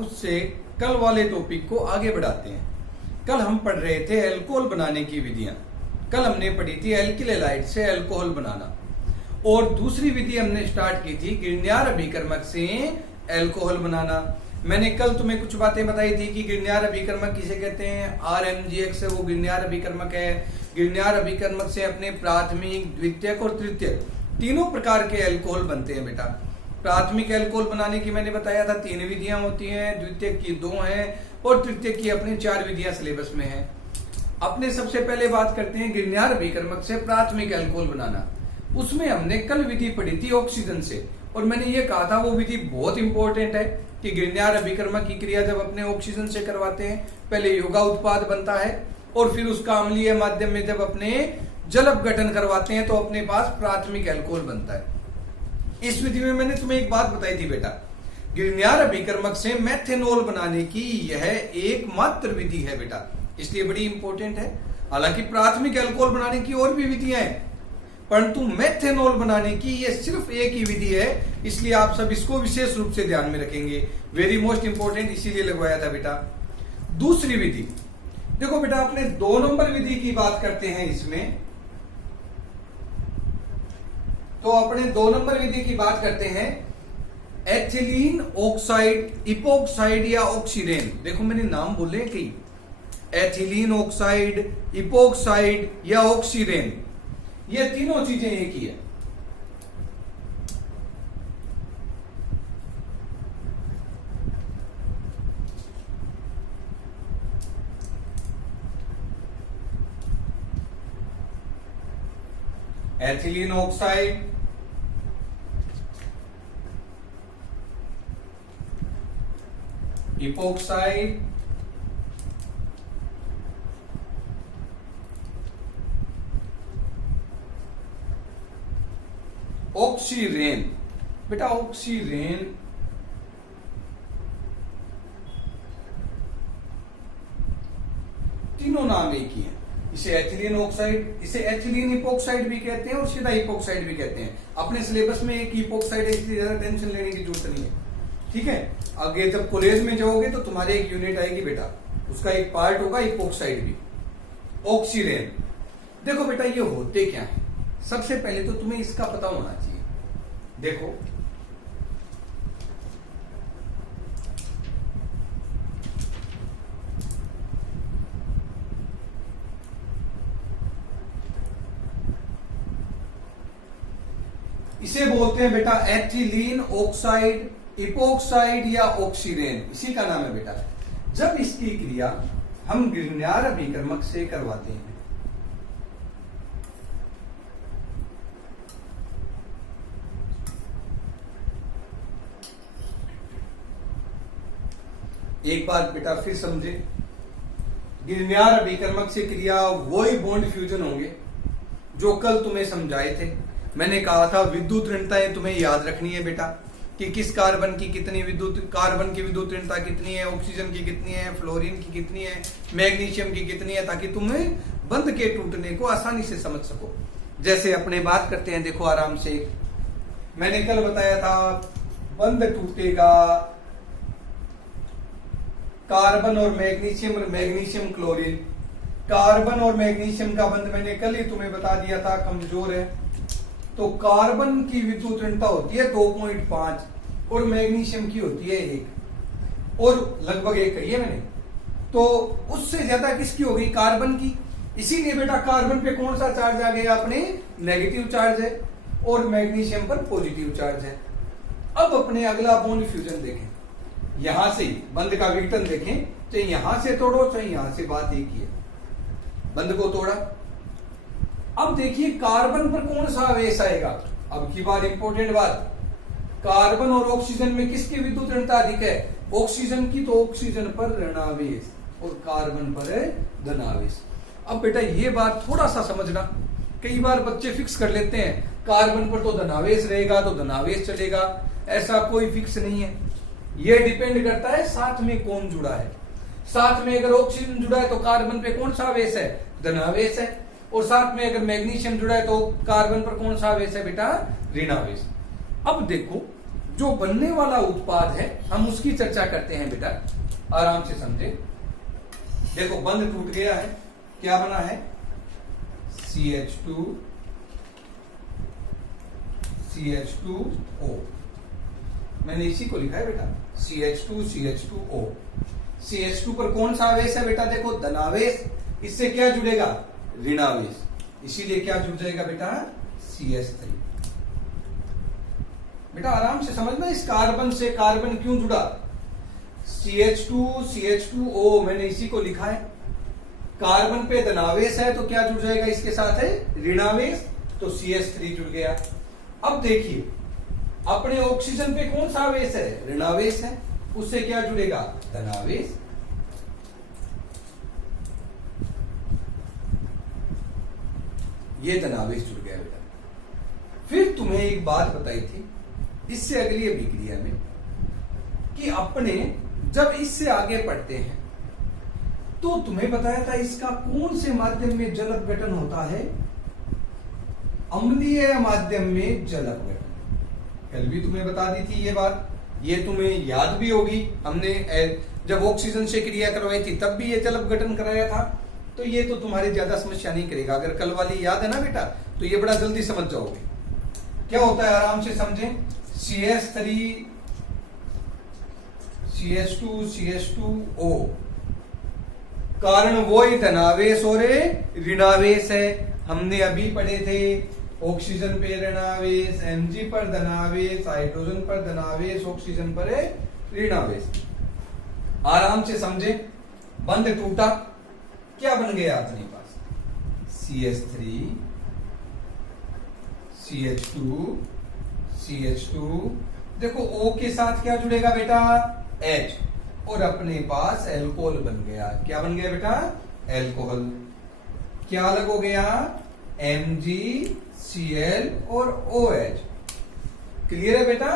उससे कल वाले टॉपिक को आगे बढ़ाते हैं। कल हम पढ़ रहे थे अल्कोहल बनाने की विधियां। कल हमने पढ़ी थी एल्किल हैलाइड से अल्कोहल बनाना, और दूसरी विधि हमने स्टार्ट की थी गिरण्यार अभिकर्मक से अल्कोहल बनाना। मैंने कल तुम्हें कुछ बातें बताई थी कि गिरण्यार अभिकर्मक किसे कहते हैं, RMGX है वो गिरण्यार अभिकर्मक है। गिरण्यार अभिकर्मक से अपने प्राथमिक, द्वितीयक और तृतीयक तीनों प्रकार के अल्कोहल बनते हैं बेटा। प्राथमिक अल्कोहल बनाने की मैंने बताया था 3 विधियां होती हैं, द्वितीयक की 2 हैं और तृतीयक की अपने 4 विधियां सिलेबस में है। अपने सबसे पहले बात करते हैं गिरण्यार अभिकर्मक से प्राथमिक अल्कोहल बनाना। उसमें हमने कल विधि पढ़ी थी ऑक्सीजन से, और मैंने ये कहा था वो विधि बहुत इंपॉर्टेंट है कि गिरण्यार अभिकर्मक की क्रिया जब अपने ऑक्सीजन से करवाते हैं, पहले योगा उत्पाद बनता है और फिर उसका अम्लीय माध्यम में जब अपने जल अपघटन करवाते हैं तो अपने पास प्राथमिक अल्कोहल बनता है। इस विधि में मैंने तुम्हें एक बात बताई थी बेटा, गिरण्यार अभिकर्मक से मेथेनॉल बनाने की यह एकमात्र विधि है बेटा, इसलिए बड़ी इंपॉर्टेंट है। हालांकि प्राथमिक अल्कोहल बनाने की और भी विधियां हैं, परंतु मेथेनॉल बनाने की ये सिर्फ एक ही विधि है, इसलिए आप सब इसको विशेष रूप से ध्यान में रखेंगे। वेरी मोस्ट इंपॉर्टेंट, इसीलिए लगवाया था बेटा। दूसरी विधि देखो बेटा, अपने 2 नंबर विधि की बात करते हैं इसमें, तो अपने 2 नंबर विधि की बात करते हैं एथिलीन ऑक्साइड, इपोक्साइड या ऑक्सीरेन। देखो मैंने नाम बोले कई, एथिलीन ऑक्साइड, इपोक्साइड या ऑक्सीरेन, ये तीनों चीजें एक ही है। Ethylene oxide, epoxide, oxirane. बेटा ऑक्सीरेन तीनों नाम एक ही है। इसे एथिलीन ऑक्साइड, इसे एथिलीन इपोक्साइड भी कहते हैं और सीधा इपोक्साइड भी कहते हैं। अपने सिलेबस में एक इपोक्साइड है, इसलिए ज्यादा टेंशन लेने की जरूरत नहीं है, ठीक है। आगे जब कॉलेज में जाओगे तो तुम्हारे एक यूनिट आएगी बेटा, उसका एक पार्ट होगा इपोक्साइड भी। ऑक्सीरेन देखो बेटा, ये होते क्या है, सबसे पहले तो तुम्हें इसका पता होना चाहिए। देखो इसे बोलते हैं बेटा एथिलीन ऑक्साइड, इपोक्साइड या ऑक्सीरेन, इसी का नाम है बेटा। जब इसकी क्रिया हम गिरण्यार अभिकर्मक से करवाते हैं, एक बार बेटा फिर समझे, गिरण्यार अभिकर्मक से क्रिया वही बॉन्ड फ्यूजन होंगे जो कल तुम्हें समझाए थे। मैंने कहा था विद्युत ऋणताएं तुम्हें याद रखनी है बेटा, कि किस कार्बन की कितनी विद्युत, कार्बन की विद्युत ऋणता कितनी है, ऑक्सीजन की कितनी है, फ्लोरीन की कितनी है, मैग्नीशियम की कितनी है, ताकि तुम्हें बंध के टूटने को आसानी से समझ सको। जैसे अपने बात करते हैं, देखो आराम से, मैंने कल बताया था बंध टूटेगा कार्बन और मैग्नीशियम क्लोरीन। कार्बन और मैग्नीशियम का बंध मैंने कल ही तुम्हें बता दिया था कमजोर है, तो कार्बन की विद्युत ऋणता होती है 2.5 और मैग्नीशियम की होती है 1, और लगभग 1 कही है मैंने, तो उससे ज्यादा किसकी होगी, कार्बन की। इसीलिए बेटा कार्बन पे कौन सा चार्ज आ गया, अपने नेगेटिव चार्ज है, और मैग्नीशियम पर पॉजिटिव चार्ज है। अब अपने अगला बॉन्ड फ्यूजन देखें, यहां से बंध का विघटन देखें, चाहे यहां से तोड़ो चाहे यहां से, बात एक ही है। बंध को तोड़ा, अब देखिए कार्बन पर कौन सा आवेश आएगा। अब की बात इंपॉर्टेंट बात, कार्बन और ऑक्सीजन में किसकी विद्युत ऋणता अधिक है, ऑक्सीजन की, तो ऑक्सीजन पर ऋणावेश और कार्बन पर धनावेश। अब बेटा ये बात थोड़ा सा समझना, कई बार बच्चे फिक्स कर लेते हैं कार्बन पर तो धनावेश रहेगा तो धनावेश चलेगा, ऐसा कोई फिक्स नहीं है। यह डिपेंड करता है साथ में कौन जुड़ा है। साथ में अगर ऑक्सीजन जुड़ा है तो कार्बन पे कौन सा आवेश है, धनावेश है, और साथ में अगर मैग्नीशियम जुड़ा है तो कार्बन पर कौन सा आवेश है बेटा, ऋणावेश। अब देखो जो बनने वाला उत्पाद है हम उसकी चर्चा करते हैं बेटा, आराम से समझे। देखो बंध टूट गया है, क्या बना है? CH2 CH2O। मैंने इसी को लिखा है बेटा, CH2 CH2O। CH2 पर कौन सा आवेश है बेटा? देखो धनावेश, इससे क्या जुड़ेगा? ऋणावेश, इसीलिए क्या जुड़ जाएगा बेटा? CH3। बेटा आराम से समझना, इस कार्बन से कार्बन क्यों जुड़ा? CH2 CH2O मैंने इसी को लिखा है। कार्बन पे धनावेश है तो क्या जुड़ जाएगा इसके साथ? है ऋणावेश, तो CH3 जुड़ गया। अब देखिए अपने ऑक्सीजन पे कौन सा आवेश है? ऋणावेश है, उससे क्या जुड़ेगा? धनावेश। ये धनावेश जुड़ गया बेटा। फिर तुम्हें एक बात बताई थी इससे अगली अभिक्रिया में कि अपने जब इससे आगे बढ़ते हैं तो तुम्हें बताया था इसका कौन से माध्यम में जल अपघटन होता है? अम्लीय माध्यम में जल अपघटन। कल भी तुम्हें बता दी थी ये बात, ये तुम्हें याद भी होगी। हमने जब ऑक्सीजन से क्रिया करवाई थी तब भी ये जल अपघटन कराया था, तो ये तो तुम्हारी ज्यादा समस्या नहीं करेगा। अगर कल वाली याद है ना बेटा तो ये बड़ा जल्दी समझ जाओगे। क्या होता है आराम से समझें। CH3 CH2 CH2O, कारण वो ही धनावेश और ऋणावेश है। हमने अभी पढ़े थे ऑक्सीजन पे ऋणावेश, Mg पर धनावेश, हाइड्रोजन पर धनावेश, ऑक्सीजन पर ऋणावेश। आराम से समझे, बंध टूटा, क्या बन गया अपने पास? CH3 CH2 CH2, देखो O के साथ क्या जुड़ेगा बेटा? H, और अपने पास एल्कोहल बन गया। क्या बन गया बेटा? एल्कोहल। क्या अलग हो गया? MgCl और OH। क्लियर है बेटा?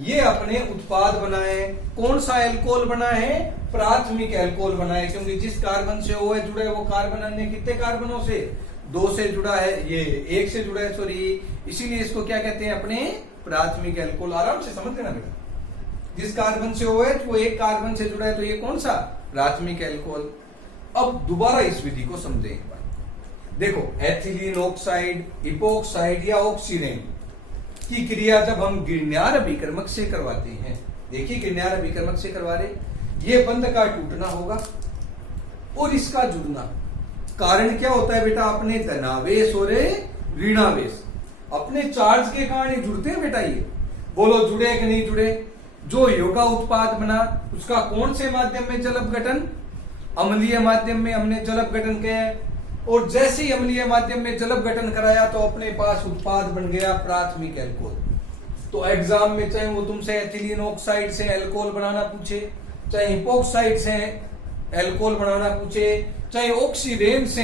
ये अपने उत्पाद बनाए। कौन सा एल्कोहल बना है? प्राथमिक एल्कोहल बना है, क्योंकि जिस कार्बन से OH जुड़ा है वो कार्बन अन्य कितने कार्बनों से? 2 से जुड़ा है, ये 1 से जुड़ा है, सॉरी, इसीलिए इसको क्या कहते हैं? अपने प्राथमिक एल्कोहल। आराम से समझ लेना बेटा, जिस कार्बन से OH वो 1 कार्बन से जुड़ा है, तो ये कौन सा? प्राथमिक एल्कोहल। अब दोबारा इस विधि को समझें एक बार। देखो एथिलीन ऑक्साइड, इपोक्साइड या ऑक्सीडेन की क्रिया जब हम गिरनार अभिकर्मक से करवाते हैं, देखिए गिरनार अभिकर्मक से करवा रहे, ये बंध का टूटना होगा और इसका जुड़ना। कारण क्या होता है बेटा? अपने धनावेश और ऋणावेश, अपने चार्ज के कारण ये जुड़ते हैं बेटा। ये बोलो जुड़े कि नहीं जुड़े? जो योगा उत्पाद बना उसका कौन से माध्यम में जल अपघटन? अम्लीय माध्यम में हमने जल अपघटन किया, और जैसे ही अम्लीय माध्यम में जल अपघटन कराया तो अपने पास उत्पाद बन गया प्राथमिक एल्कोहल। तो एग्जाम में चाहे वो तुमसे एथिलीन ऑक्साइड से एल्कोहल बनाना पूछे, चाहे इपोक्साइड से एल्कोहल बनाना पूछे, चाहे ऑक्सीडेन से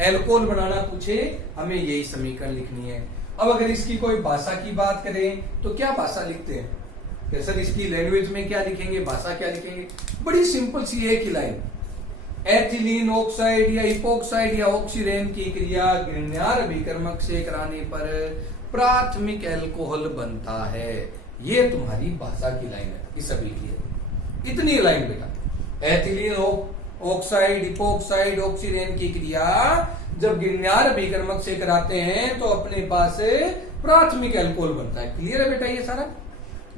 एल्कोहल बनाना पूछे, हमें यही समीकरण लिखनी है। अब अगर इसकी कोई भाषा की बात करें तो क्या भाषा लिखते हैं? सर इसकी लैंग्वेज में क्या लिखेंगे, भाषा क्या लिखेंगे? बड़ी सिंपल सी एक ही लाइन, एथिलीन ऑक्साइड या इपोक्साइड या ऑक्सीडेन की क्रिया गिरनार अभिकर्मक से कराने पर प्राथमिक एल्कोहल बनता है। ये तुम्हारी भाषा की लाइन है इस अभिक्रिया, इतनी लाइन बेटा। एथिलीन ऑक्साइड, इपोक्साइड, ऑक्सीडेन की क्रिया जब गिरनार अभिकर्मक से कराते हैं तो अपने पास प्राथमिक एल्कोहल बनता है। क्लियर है बेटा? ये सारा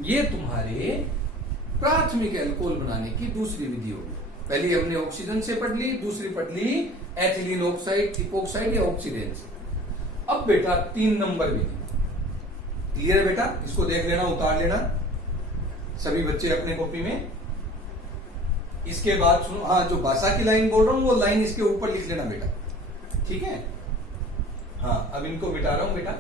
ये तुम्हारे प्राथमिक एल्कोहल बनाने की दूसरी विधि होगी। पहली हमने ऑक्सीजन से पढ़ ली, दूसरी पढ़ ली एथिलीन ऑक्साइड, इपोक्साइड या ऑक्सीडेन से। अब बेटा 3 नंबर विधि। क्लियर है बेटा? इसको देख लेना, उतार लेना सभी बच्चे अपने कॉपी में। इसके बाद सुनो, हाँ जो भाषा की लाइन बोल रहा हूं वो लाइन इसके ऊपर लिख लेना बेटा, ठीक है? हाँ अब इनको मिटा रहा हूं बेटा।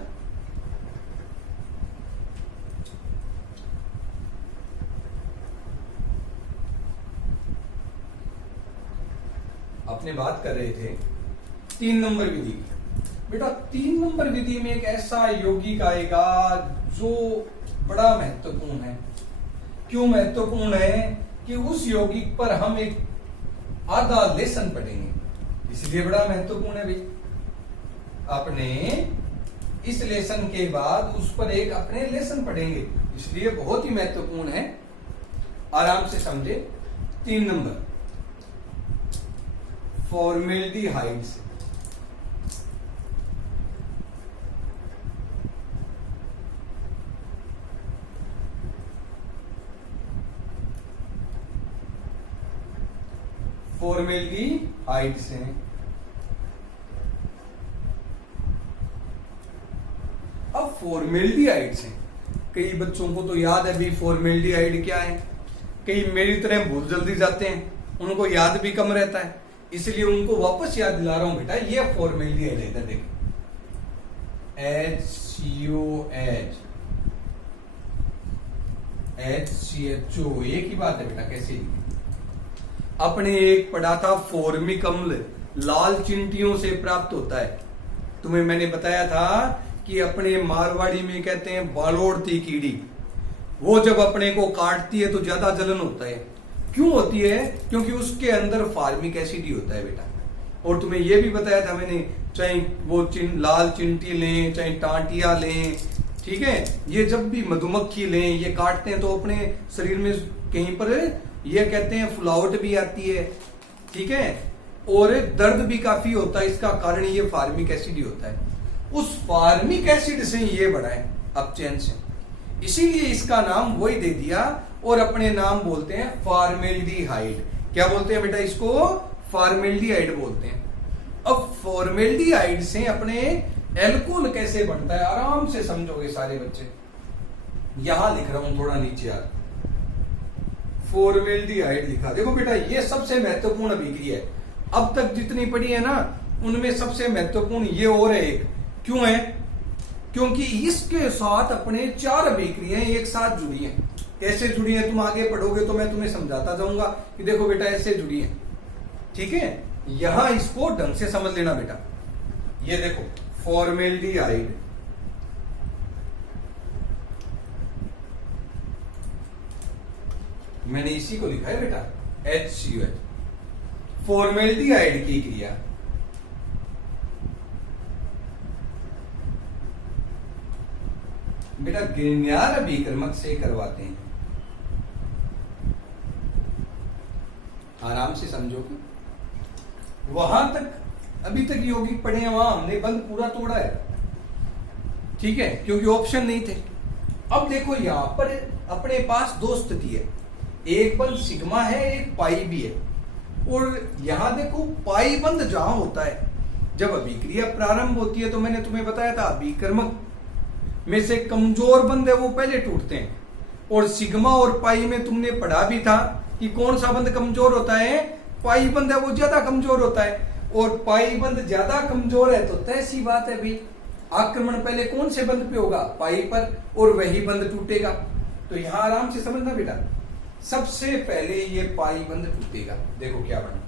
अपने बात कर रहे थे 3 नंबर विधि की। बेटा 3 नंबर विधि में एक ऐसा यौगिक आएगा जो बड़ा महत्वपूर्ण है। क्यों महत्वपूर्ण है? कि उस यौगिक पर हम एक आधा लेसन पढ़ेंगे, इसलिए बड़ा महत्वपूर्ण है भाई। अपने इस लेसन के बाद उस पर एक अपने लेसन पढ़ेंगे, इसलिए बहुत ही महत्वपूर्ण है, आराम से समझे। 3 नंबर फॉर्मेल्डिहाइड से फॉर्मेल्डिहाइड से अब फॉर्मेल्डिहाइड से कई बच्चों को तो याद है भी फॉर्मेल्डिहाइड क्या है, कई मेरी तरह भूल जल्दी जाते हैं, उनको याद भी कम रहता है, इसलिए उनको वापस याद दिला रहा हूं बेटा। ये फॉर्मेल्डिहाइड है, इधर देखो HCHO एक ही बात है बेटा, कैसे लिखे। अपने एक पढ़ा था फॉर्मिक अम्ल लाल चिंटियों से प्राप्त होता है। तुम्हें मैंने बताया था कि अपने मारवाड़ी में कहते हैं बालोड़ती कीड़ी, वो जब अपने को काटती है तो ज्यादा जलन होता है। क्यों होती है? क्योंकि उसके अंदर फार्मिक एसिड ही होता है बेटा। और तुम्हें यह भी बताया था मैंने, चाहे वो लाल चिंटी लें, चाहे टांटिया लें, ठीक है, ये जब भी मधुमक्खी लें, ये काटते हैं तो अपने शरीर में कहीं पर ये कहते हैं फुलावट भी आती है, ठीक है, और दर्द भी काफी होता है। इसका कारण ये फार्मिक एसिड ही होता है। उस फार्मिक एसिड से ये बढ़ा है अपचयन से, इसीलिए इसका नाम वही दे दिया और अपने नाम बोलते हैं फॉर्मेल्डिहाइड। क्या बोलते हैं बेटा इसको? फॉर्मेल्डिहाइड बोलते हैं। अब फॉर्मेल्डिहाइड से अपने एल्कोहल कैसे बनता है, आराम से समझोगे सारे बच्चे। यहां लिख रहा हूं थोड़ा नीचे यार, फॉर्मेल्डिहाइड लिखा। देखो बेटा ये सबसे महत्वपूर्ण अभिक्रिया है, अब तक जितनी पढ़ी है ना उनमें सबसे महत्वपूर्ण ये और है एक। क्यों है? क्योंकि इसके साथ अपने 4 अभिक्रियाएं एक साथ जुड़ी हैं। कैसे जुड़ी हैं तुम आगे पढ़ोगे तो मैं तुम्हें समझाता जाऊंगा कि देखो बेटा ऐसे जुड़ी हैं, ठीक है। यहां इसको ढंग से समझ लेना बेटा। ये देखो फॉर्मेल्डिहाइड, मैंने इसी को लिखा है बेटा HCOH, फॉर्मेल्डिहाइड की क्रिया बेटा गिरनार अभिकर्मक से करवाते हैं। आराम से समझोगे, वहां तक अभी तक यौगिक पढ़े हैं, वहां हमने बंद पूरा तोड़ा है, ठीक है, क्योंकि ऑप्शन नहीं थे। अब देखो यहां पर अपने पास 2 स्थिति है, एक बंद सिग्मा है, एक पाई भी है। और यहां देखो पाई बंद जहां होता है, जब अभिक्रिया प्रारंभ होती है तो मैंने तुम्हें बताया था अभिकर्मक में से कमजोर बंद है वो पहले टूटते हैं। और सिग्मा और पाई में तुमने पढ़ा भी था कि कौन सा बंद कमजोर होता है? पाई बंद है वो ज्यादा कमजोर होता है। और पाई बंद ज्यादा कमजोर है तो तय सी बात है भाई, आक्रमण पहले कौन से बंद पे होगा? पाई पर, और वही बंद टूटेगा। तो यहां आराम से समझना बेटा, सबसे पहले ये पाई बंद टूटेगा। देखो क्या बना,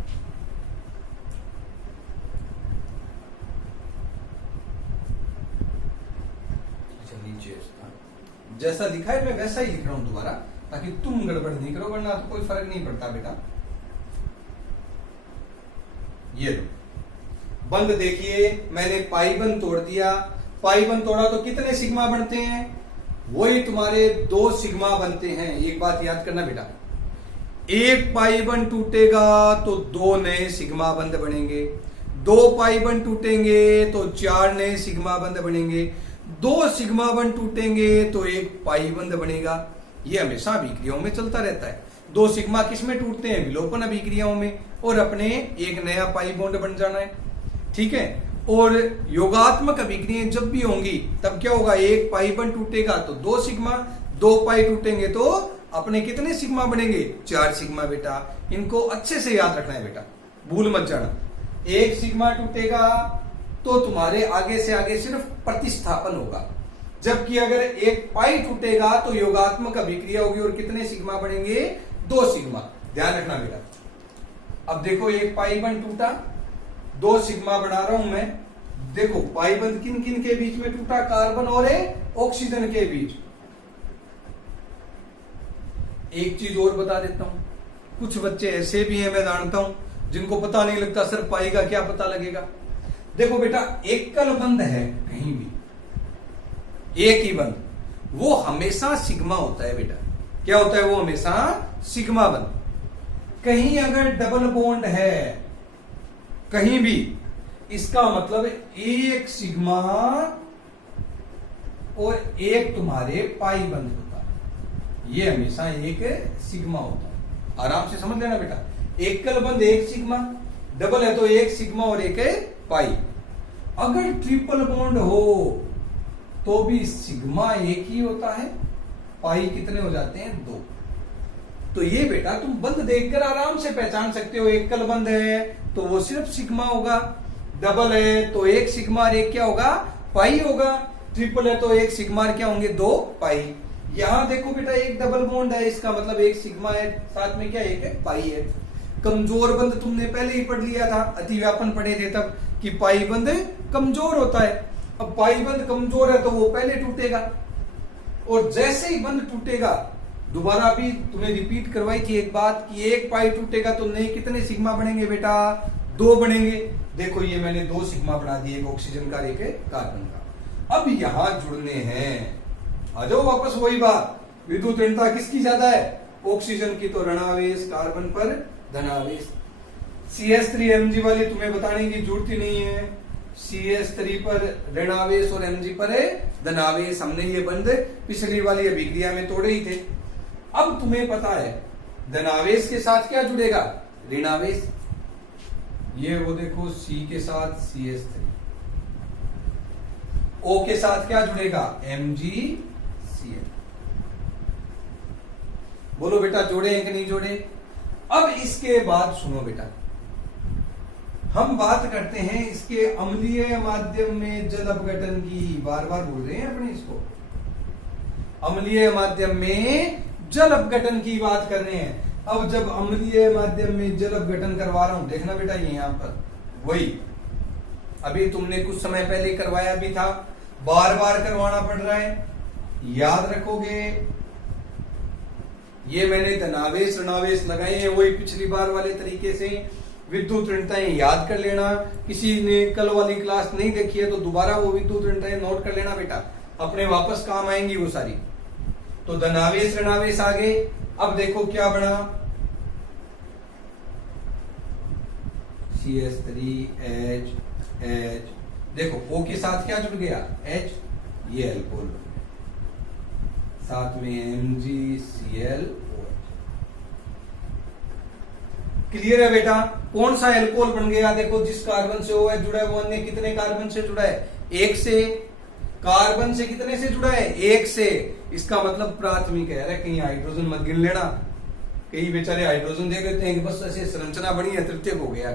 जैसा लिखा है मैं वैसा ही लिख रहा हूं दोबारा, ताकि तुम गड़बड़ नहीं करो, वरना तो कोई फर्क नहीं पड़ता बेटा। ये लो बंद, देखिए मैंने पाई बंद तोड़ दिया। पाई बंद तोड़ा तो कितने सिग्मा बनते हैं? वही तुम्हारे 2 सिग्मा बनते हैं। एक बात याद करना बेटा, एक पाई बंद टूटेगा तो 2 नए सिग्मा बंद बनेंगे, 2 पाई बंद टूटेंगे तो 4 नए सिग्मा बंद बनेंगे, 2 सिग्मा बंद टूटेंगे तो 1 पाई बंद बनेगा। ये हमेशा अभिक्रियाओं में चलता रहता है। 2 सिग्मा किस में टूटते हैं? विलोपन अभिक्रियाओं में, और अपने एक नया पाई बॉन्ड बन जाना है, ठीक है। और योगात्मक अभिक्रियाएं जब भी होंगी तब क्या होगा? 1 पाई बंद टूटेगा तो 2 सिग्मा, 2 पाई टूटेंगे तो अपने कितने सिग्मा बनेंगे? 4 सिग्मा बेटा। इनको अच्छे से याद रखना है बेटा, भूल मत जाना। 1 सिग्मा टूटेगा तो तुम्हारे आगे से आगे सिर्फ प्रतिस्थापन होगा, जबकि अगर 1 पाई टूटेगा तो योगात्मक अभिक्रिया होगी और कितने सिग्मा बनेंगे? 2 सिग्मा। ध्यान रखना बेटा। अब देखो 1 पाई बंद टूटा, 2 सिग्मा बना रहा हूं मैं। देखो पाई बंद किन किन के बीच में टूटा? कार्बन और ऑक्सीजन के बीच। एक चीज और बता देता हूं, कुछ बच्चे ऐसे भी हैं मैं जानता हूं जिनको पता नहीं लगता, सर पाई का क्या पता लगेगा। देखो बेटा एकल बंद है कहीं भी, एक ही बंद, वो हमेशा सिग्मा होता है बेटा। क्या होता है वो? हमेशा सिग्मा बंध। कहीं अगर डबल बॉन्ड है कहीं भी, इसका मतलब एक सिग्मा और एक तुम्हारे पाई बंध होता है। ये हमेशा एक सिग्मा होता है। आराम से समझ लेना बेटा। एकल बंध एक सिग्मा, डबल है तो एक सिग्मा और एक पाई। अगर ट्रिपल बॉन्ड हो तो भी सिग्मा एक ही होता है, पाई कितने हो जाते हैं? 2। तो ये बेटा तुम बंध देखकर आराम से पहचान सकते हो। एकल बंध है तो वो सिर्फ सिग्मा होगा, डबल है तो एक सिग्मा और एक क्या होगा? पाई होगा, ट्रिपल है तो एक सिग्मा और क्या होंगे? 2 पाई। यहां देखो बेटा एक डबल बॉन्ड है, इसका मतलब एक सिग्मा है, साथ में क्या एक है? पाई है। कमजोर बंध तुमने पहले ही पढ़ लिया था, अतिव्यापन पढ़े थे तब, कि पाई बंध कमजोर होता है। अब पाई बंध कमजोर है तो वो पहले टूटेगा, और जैसे ही बंध टूटेगा, दोबारा भी तुम्हें रिपीट करवाई थी एक बात कि एक पाई टूटेगा तो नए कितने सिग्मा बनेंगे बेटा? 2 बनेंगे। देखो ये मैंने 2 सिग्मा बना दिए, एक ऑक्सीजन का एक कार्बन का। अब यहां जुड़ने हैं, आ जाओ वापस वही बात, विद्युत ऋणता किसकी ज्यादा है? ऑक्सीजन की, तो ऋणावेश कार्बन पर धनावेश। CH3Mg वाली तुम्हें बताने की जरूरत ही नहीं है। CH3 पर ऋणावेश और Mg पर धनावेश। हमने ये बंध पिछली वाली अभिक्रिया में तोड़े ही थे। अब तुम्हें पता है धनावेश के साथ क्या जुड़ेगा? ऋणावेश। ये वो देखो C के साथ CH3, O के साथ क्या जुड़ेगा? MgCl। बोलो बेटा जोड़े हैं कि नहीं जोड़े? अब इसके बाद सुनो बेटा, हम बात करते हैं इसके अम्लीय माध्यम में जल अपघटन की। बार बार बोल रहे हैं अपने इसको, अम्लीय माध्यम में जल अपघटन की बात कर रहे हैं। अब जब अम्लीय माध्यम में जल अपघटन करवा रहा हूं, देखना बेटा ये यहां पर वही अभी तुमने कुछ समय पहले करवाया भी था, बार बार करवाना पड़ रहा है, याद रखोगे। ये मैंने धनावेश ऋणावेश लगाए हैं वही पिछली बार वाले तरीके से। विद्युत ऋणताएं याद कर लेना। किसी ने कल वाली क्लास नहीं देखी है तो दोबारा वो विद्युत ऋणताएं नोट कर लेना बेटा, अपने वापस काम आएंगी वो सारी। तो धनावेश ऋणावेश आ गए। अब देखो क्या बना, CH3H H, देखो O के साथ क्या जुड़ गया? H, ये अल्कोहल, साथ में MgCl। क्लियर है बेटा? कौन सा अल्कोहल बन गया? देखो जिस कार्बन से OH जुड़ा है वो अन्य कितने कार्बन से जुड़ा है? 1 से। कार्बन से कितने से जुड़ा है? 1 से। इसका मतलब प्राथमिक है। अरे कहीं हाइड्रोजन मत गिन लेना, कई बेचारे हाइड्रोजन देख लेते हैं कि बस ऐसे संरचना बनी है, तृतीयक हो गया।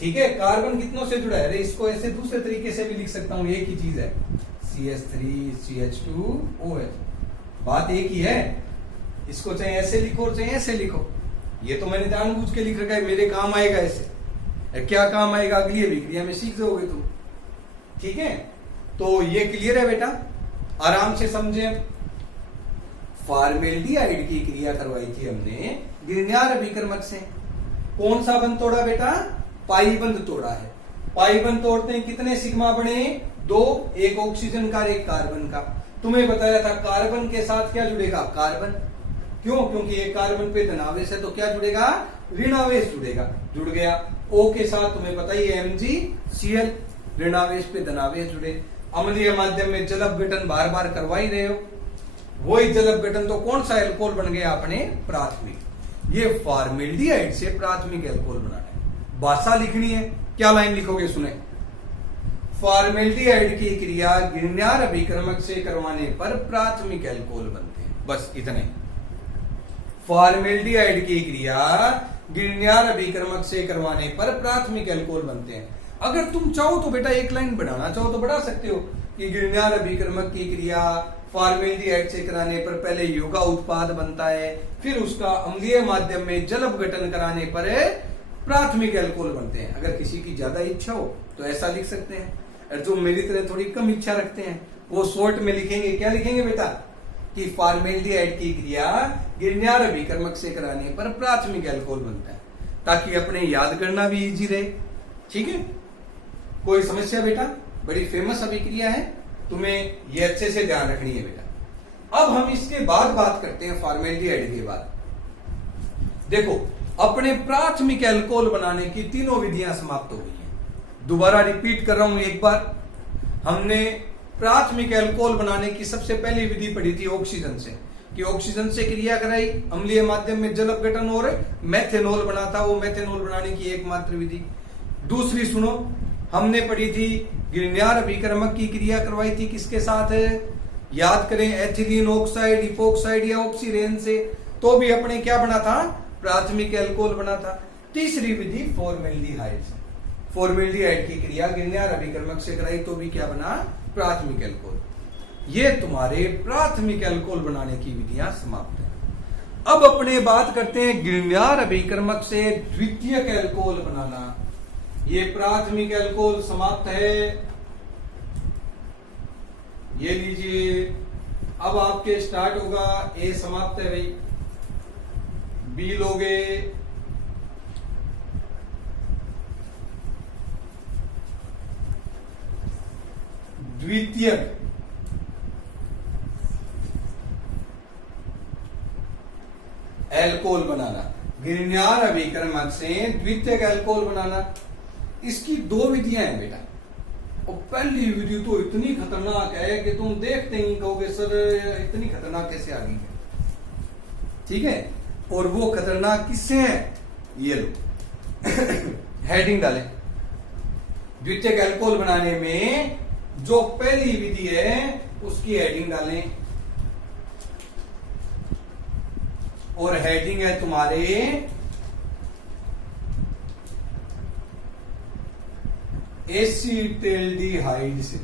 ठीक है, कार्बन कितनों से जुड़ा है? अरे इसको ऐसे दूसरे तरीके से भी लिख सकता हूं, एक ही चीज है, CH3 CH2 OH, बात एक ही है। इसको चाहे ऐसे लिखो चाहे ऐसे लिखो, ये तो मैंने जानबूझ के लिख रखा है, मेरे काम आएगा ऐसे। क्या काम आएगा अगली अभिक्रिया में सीख जाओगे तुम। ठीक है, तो ये क्लियर है बेटा? आराम से समझे। फॉर्मेल्डिहाइड की क्रिया करवाई थी हमने गिरन्यार अभिकर्मक से। कौन सा बंध तोड़ा बेटा? पाई बंध तोड़ा है। पाई बंध तोड़ते हैं कितने सिग्मा बने? 2, एक ऑक्सीजन का एक कार्बन का। तुम्हें बताया था कार्बन के साथ क्या जुड़ेगा? कार्बन। क्यों? क्योंकि एक कार्बन पे धनावेश है तो क्या जुड़ेगा? ऋणावेश जुड़ेगा। जुड़ गया। O के साथ तुम्हें पता ही है MgCl, ऋणावेश पे धनावेश जुड़े। अम्लीय माध्यम में जल अपघटन बार बार करवा ही रहे हो, वही जल अपघटन तो कौन सा अल्कोहल बन गया अपने? प्राथमिक। ये फॉर्मेल्डिहाइड से प्राथमिक अल्कोहल बनाना है। भाषा लिखनी है, क्या लाइन लिखोगे सुने। फॉर्मेल्डिहाइड की क्रिया गिरन्यार अभिकर्मक से करवाने पर प्राथमिक अल्कोहल बनते हैं। बस इतने। फॉर्मेल्डिहाइड की क्रिया गिरन्यार अभिकर्मक से करवाने पर प्राथमिक अल्कोहल बनते हैं। अगर तुम चाहो तो बेटा एक लाइन बढ़ाना चाहो तो बढ़ा सकते हो कि गिरन्यार अभिकर्मक की क्रिया फॉर्मेल्डिहाइड से कराने पर पहले योगा उत्पाद बनता है, फिर उसका अम्लीय माध्यम में जल अपघटन कराने पर प्राथमिक अल्कोहल बनते हैं। अगर किसी की ज्यादा इच्छा हो तो ऐसा लिख सकते हैं, और जो मेरी तरह थोड़ी कम इच्छा रखते हैं वो शॉर्ट में लिखेंगे। क्या लिखेंगे बेटा? कि फॉर्मेल्डिहाइड की क्रिया गिरन्यार अभिकर्मक से कराने पर प्राथमिक अल्कोहल बनता है, ताकि अपने याद करना भी इजी रहे। ठीक है, कोई समस्या बेटा? बड़ी फेमस अभिक्रिया है, तुम्हें ये अच्छे से ध्यान रखनी है बेटा। अब हम इसके बाद बात करते हैं फॉर्मेल्डिहाइड के बाद। देखो, अपने प्राथमिक अल्कोहल बनाने की तीनों विधियां समाप्त हो गई हैं। दोबारा रिपीट कर रहा हूं एक बार। हमने प्राथमिक अल्कोहल बनाने की सबसे पहली विधि पढ़ी थी ऑक्सीजन से, कि ऑक्सीजन से क्रिया कराई, अम्लीय माध्यम में जल अपघटन और मेथेनॉल बना था, वो मेथेनॉल बनाने की एकमात्र विधि। दूसरी सुनो, हमने पढ़ी थी ग्रिग्नार्ड अभिकर्मक की क्रिया करवाई थी, किसके साथ है याद करें, एथिलीन ऑक्साइड, इपोक्साइड या ऑक्सीरेन से, तो भी अपने क्या बना था, प्राथमिक अल्कोहल बना था। तीसरी विधि फॉर्मेल्डिहाइड से, फॉर्मेल्डिहाइड की क्रिया ग्रिग्नार्ड अभिकर्मक से कराई, तो भी क्या बना, प्राथमिक अल्कोहल। ये तुम्हारे प्राथमिक अल्कोहल बनाने की विधियां समाप्त है। अब अपने बात करते हैं ग्रिग्नार्ड अभिकर्मक से द्वितीयक अल्कोहल बनाना। ये प्राथमिक अल्कोहल समाप्त है, ये लीजिए। अब आपके स्टार्ट होगा, ए समाप्त है भाई, बी लोगे, द्वितीयक अल्कोहल बनाना, ग्रिग्नार्ड अभिकर्मक से द्वितीयक अल्कोहल बनाना। इसकी दो विधियां हैं बेटा, और पहली विधि तो इतनी खतरनाक है कि तुम देखते ही कहोगे सर इतनी खतरनाक कैसे आ गई। ठीक है, और वो खतरनाक किससे है, ये लो हेडिंग डालें। द्वितीयक अल्कोहल बनाने में जो पहली विधि है उसकी हेडिंग डालें, और हेडिंग है तुम्हारे एसीटल्डिहाइड से।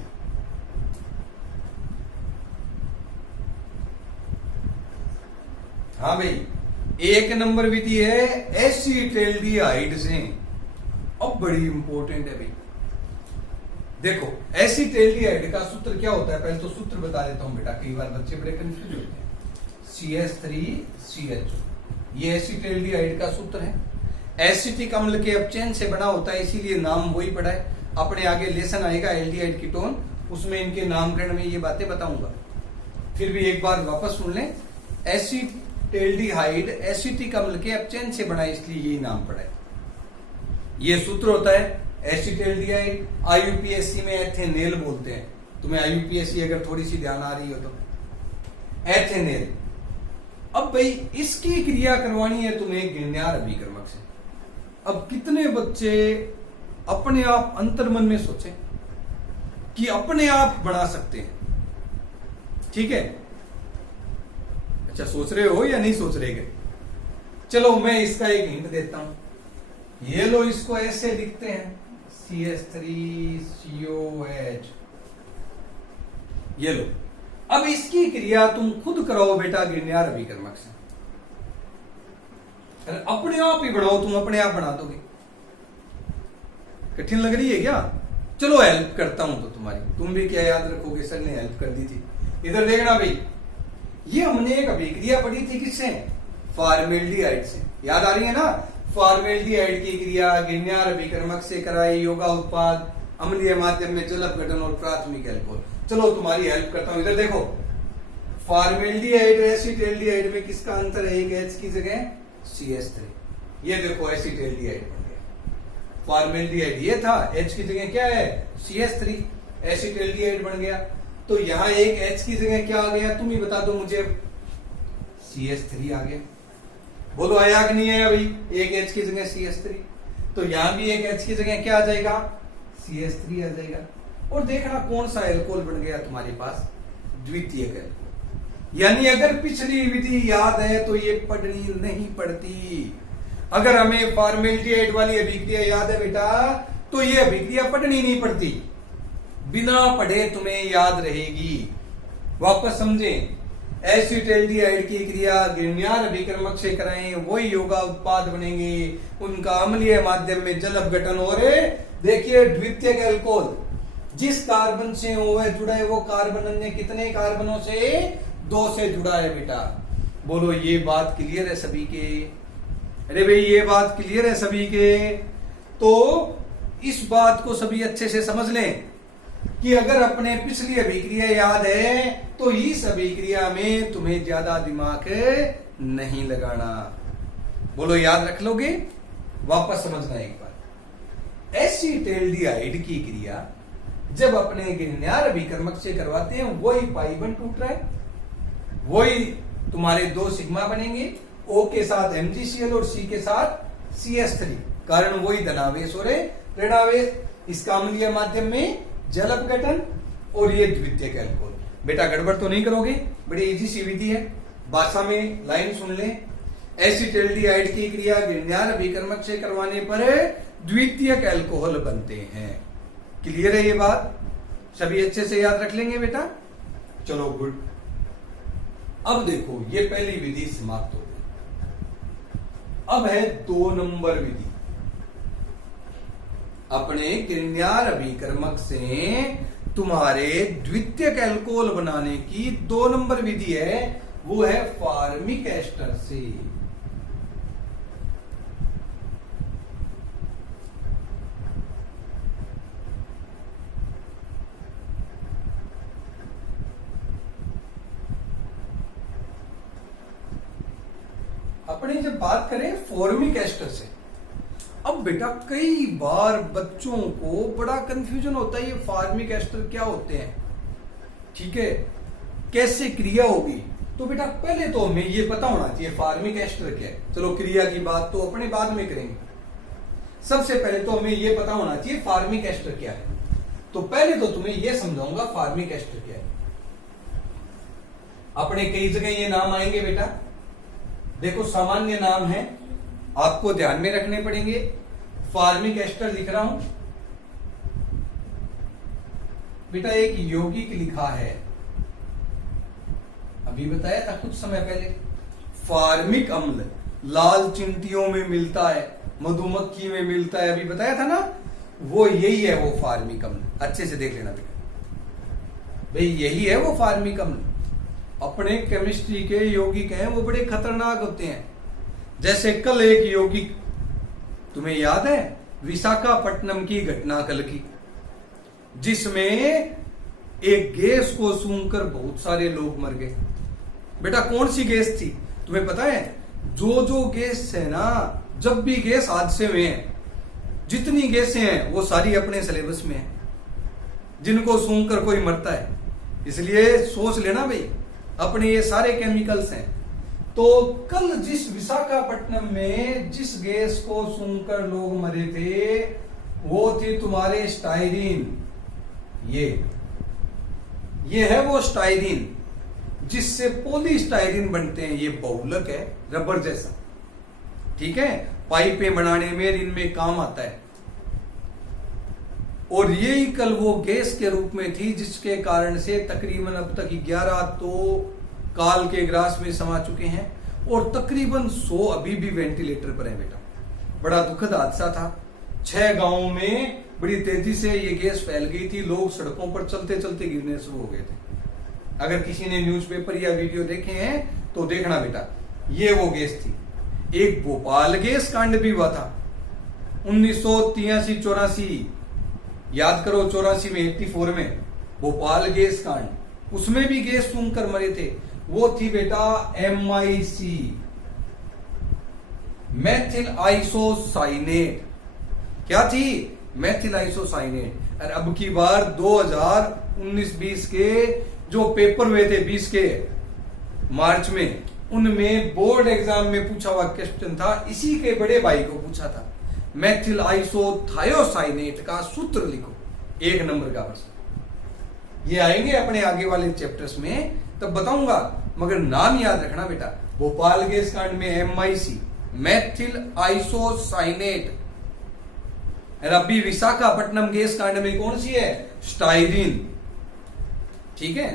हाँ भाई, एक नंबर विधि है एसीटल्डिहाइड से। अब बड़ी इंपॉर्टेंट है भाई, देखो एसीटल्डिहाइड का सूत्र क्या होता है, पहले तो सूत्र बता देता हूं बेटा, कई बार बच्चे बड़े कंफ्यूज होते हैं। CH3CHO, ये एसीटल्डिहाइड का सूत्र है। एसिटिक अम्ल के अपचयन से बना होता है, इसीलिए नाम वही पड़ा है। अपने आगे लेसन आएगा एल्डिहाइड कीटोन, उसमें इनके नामकरण में ये बातें बताऊंगा। फिर भी एक बार वापस सुन लें, एसीटल्डिहाइड एसिटिक अम्ल के अपचयन से बना है, इसलिए यही नाम पड़ा है। ये सूत्र होता है एसीटल्डिहाइड। IUPAC में एथेनेल बोलते हैं, तुम्हें IUPAC अगर थोड़ी सी ध्यान आ रही हो तो, एथेनेल। अब भाई इसकी क्रिया करवानी है तुम्हें ग्रिग्नार्ड अभिकर्मक से। अब कितने बच्चे अपने आप अंतर्मन में सोचे कि अपने आप बना सकते हैं, ठीक है, अच्छा सोच रहे हो या नहीं सोच रहे गए? चलो मैं इसका एक हिंट देता हूं, ये लो इसको ऐसे लिखते हैं CH3COH, ये लो। अब इसकी क्रिया तुम खुद कराओ बेटा ग्रिग्नार्ड अभिकर्मक से, अपने आप ही बढ़ाओ, तुम अपने आप बना दोगे। कठिन लग रही है क्या? चलो हेल्प करता हूं तो तुम्हारी, तुम भी क्या याद रखोगे, सर ने हेल्प कर दी थी। इधर देखना भाई, ये हमने एक अभिक्रिया पढ़ी थी किससे, फॉर्मेल्डिहाइड से, याद आ रही है ना। फॉर्मेल्डिहाइड की क्रिया ग्रिग्नार्ड अभिकर्मक से कराई, योगा उत्पाद, अम्लीय माध्यम में जल अपघटन और प्राथमिक अल्कोहल। चलो तुम्हारी हेल्प करता हूं, इधर देखो, फॉर्मेल्डिहाइड एसीटल्डिहाइड में किसका अंतर है, एक H की जगह CH3, ये देखो एसीटल्डिहाइड बन गया। फॉर्मेल्डिहाइड ये था, H की जगह क्या है CH3, एसीटल्डिहाइड बन गया। तो यहां एक H की जगह क्या आ गया, तुम ही बता दो मुझे, CH3 आ गया। बोलो आया कि नहीं आया भाई, एक H की जगह CH3, तो यहां भी एक H की जगह क्या आ जाएगा, CH3 आ जाएगा। और देखना कौन सा अल्कोहल बन गया तुम्हारे पास, द्वितीयक अल्कोहल। यानी अगर पिछली विधि याद है तो ये पढ़नी नहीं पड़ती। अगर हमें फॉर्मेल्डिहाइड वाली अभिक्रिया याद है बेटा, तो ये अभिक्रिया पढ़नी नहीं पड़ती, बिना पढ़े तुम्हें याद रहेगी। वापस समझें, एसीटल्डिहाइड की क्रिया ग्रिग्नार्ड अभिकर्मक से कराएं, वही योगा उत्पाद बनेंगे, उनका अम्लीय माध्यम में जल अपघटन। और देखिए द्वितीयक अल्कोहल जिस कार्बन से OH जुड़ा है, वो कार्बन अन्य कितने कार्बनों से, 2 से जुड़ा है बेटा। बोलो ये बात क्लियर है सभी के? अरे भाई ये बात क्लियर है सभी के? तो इस बात को सभी अच्छे से समझ लें कि अगर अपने पिछली अभिक्रिया याद है तो इस अभिक्रिया में तुम्हें ज्यादा दिमाग नहीं लगाना। बोलो याद रख लोगे? वापस समझना एक बार। एसीटैल्डिहाइड की क्रिया जब अपने गिरनार अभिकर्मक से करवाते हैं वही पाई बन टूट रहा है, वही तुम्हारे 2 सिग्मा बनेंगे, O के साथ MgCl और C के साथ CS3, कारण वही धनावेश और ऋणावेश। इसका अम्लीय माध्यम में जल अपघटन और ये द्वितीयक अल्कोहल। बेटा गड़बड़ तो नहीं करोगे? बड़ी इजी सी विधि है, भाषा में लाइन सुन ले। एसीटैल्डिहाइड की क्रिया गिरनार अभिकर्मक से करवाने पर द्वितीयक अल्कोहल बनते हैं। क्लियर है ये बात? सभी अच्छे से याद रख लेंगे बेटा? चलो गुड। अब देखो ये पहली विधि समाप्त हो गई। अब है 2 नंबर विधि। अपने गिरनार अभिकर्मक से तुम्हारे द्वितीयक अल्कोहल बनाने की 2 नंबर विधि है, वो है फार्मिक एस्टर से। अपने जब बात करें फॉर्मिक एस्टर से, अब बेटा कई बार बच्चों को बड़ा कंफ्यूजन होता है ये फार्मिक एस्टर क्या होते हैं, ठीक है, कैसे क्रिया होगी। तो बेटा पहले तो हमें ये पता होना चाहिए फार्मिक एस्टर क्या है। चलो क्रिया की बात तो अपने बाद में करेंगे, सबसे पहले तो हमें ये पता होना चाहिए फार्मिक एस्टर क्या है। तो पहले तो तुम्हें ये समझाऊंगा फार्मिक एस्टर क्या है। अपने कई जगह ये नाम आएंगे बेटा, देखो सामान्य नाम है, आपको ध्यान में रखने पड़ेंगे। फार्मिक एस्टर लिख रहा हूं बेटा, एक यौगिक लिखा है, अभी बताया था कुछ समय पहले। फार्मिक अम्ल लाल चिंटियों में मिलता है, मधुमक्खी में मिलता है, अभी बताया था ना, वो यही है वो फार्मिक अम्ल। अच्छे से देख लेना बेटा, भाई यही है वो फार्मिक अम्ल। अपने केमिस्ट्री के यौगिक हैं वो बड़े खतरनाक होते हैं। जैसे कल एक यौगिक तुम्हें याद है, विशाखापट्टनम की घटना कल की, जिसमें एक गैस को सूंघकर बहुत सारे लोग मर गए। बेटा कौन सी गैस थी तुम्हें पता है? जो गैस है ना, जब भी गैस हादसे में है, जितनी गैसें हैं वो सारी अपने सिलेबस में है, जिनको सूंघकर कोई मरता है। इसलिए सोच लेना भाई, अपने ये सारे केमिकल्स हैं। तो कल जिस विशाखापट्टनम में जिस गैस को सूंघकर लोग मरे थे वो थी तुम्हारे स्टाइरीन। ये है वो स्टाइरीन जिससे पॉलीस्टाइरीन बनते हैं। ये बहुलक है, रबर जैसा, ठीक है, पाइपें बनाने में इनमें काम आता है। और यही कल वो गैस के रूप में थी जिसके कारण से तकरीबन अब तक 11 तो काल के ग्रास में समा चुके हैं और तकरीबन 100 अभी भी वेंटिलेटर पर है बेटा। बड़ा दुखद हादसा था। 6 गांवों में बड़ी तेजी से ये गैस फैल गई थी, लोग सड़कों पर चलते चलते गिरने शुरू हो गए थे। अगर किसी ने न्यूज़पेपर या वीडियो देखे हैं तो देखना बेटा, ये वो गैस थी। एक भोपाल गैस कांड भी हुआ था 1983-84, याद करो, 84 में, 84 में भोपाल गैस कांड, उसमें भी गैस सूंघकर मरे थे। वो थी बेटा MIC, मैथिल आइसोसाइनेट। क्या थी? मैथिल आइसोसाइनेट। और अब की बार 2019-20 के जो पेपर हुए थे 20 के मार्च में, उनमें बोर्ड एग्जाम में पूछा हुआ क्वेश्चन था, इसी के बड़े भाई को पूछा था, मैथिल आइसोथायोसाइनेट का सूत्र लिखो, 1 नंबर का प्रश्न। ये आएंगे अपने आगे वाले चैप्टर्स में, तब बताऊंगा, मगर नाम याद रखना बेटा। भोपाल गैस कांड में MIC, मैथिल आइसोसाइनेट। और अभी विशाखापट्टनम गैस कांड में कौन सी है? स्टाइरीन, ठीक है।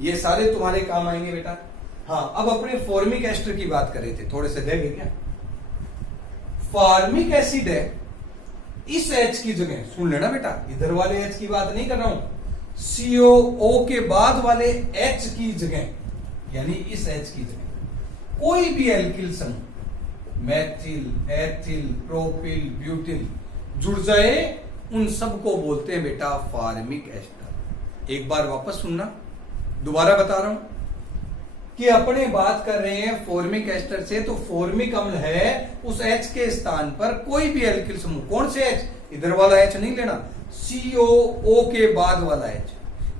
ये सारे तुम्हारे काम आएंगे बेटा। हाँ, अब अपने फॉर्मिक एस्टर की बात कर रहे थे, थोड़े से देंगे क्या? फॉर्मिक एसिड है, इस H की जगह सुन लेना बेटा, इधर वाले H की बात नहीं कर रहा हूं, COO के बाद वाले H की जगह, यानी इस H की जगह कोई भी एल्किल समूह, मैथिल, एथिल, प्रोपिल, ब्यूटिल जुड़ जाए, उन सबको बोलते हैं बेटा फार्मिक एस्टर। एक बार वापस सुनना, दोबारा बता रहा हूं कि अपने बात कर रहे हैं फॉर्मिक एस्टर से, तो फॉर्मिक अम्ल है उस H के स्थान पर कोई भी एल्किल समूह। कौन से H? इधर वाला H नहीं लेना, COO के बाद वाला H,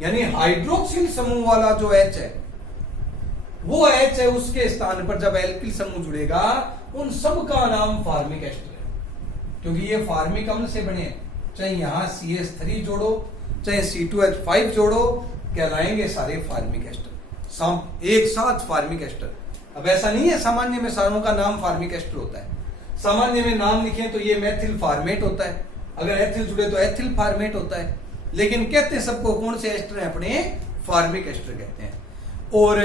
यानी हाइड्रोक्सिल समूह वाला जो H है वो H है, उसके स्थान पर जब एल्किल समूह जुड़ेगा उन सब का नाम फार्मिक एस्टर है, क्योंकि ये फार्मिक अम्ल से बने हैं। चाहे यहां CH3 जोड़ो चाहे C2H5 जोड़ो, कहलाएंगे सारे फार्मिक एस्टर, एक साथ फार्मिक एस्टर। अब ऐसा नहीं है सामान्य में सारों का नाम फार्मिक एस्टर होता है, सामान्य में नाम लिखे तो ये मेथिल फार्मेट होता है, अगर एथिल जुड़े तो एथिल फार्मेट होता है, लेकिन कहते हैं सबको कौन से एस्टर हैं? अपने फार्मिक एस्टर कहते हैं। और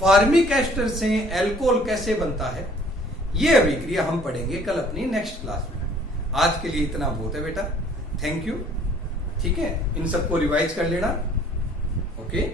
फार्मिक एस्टर से एल्कोहल कैसे बनता है ये अभिक्रिया हम पढ़ेंगे कल अपनी नेक्स्ट क्लास में। आज के लिए इतना बहुत है बेटा, थैंक यू। ठीक है, इन सबको रिवाइज कर लेना।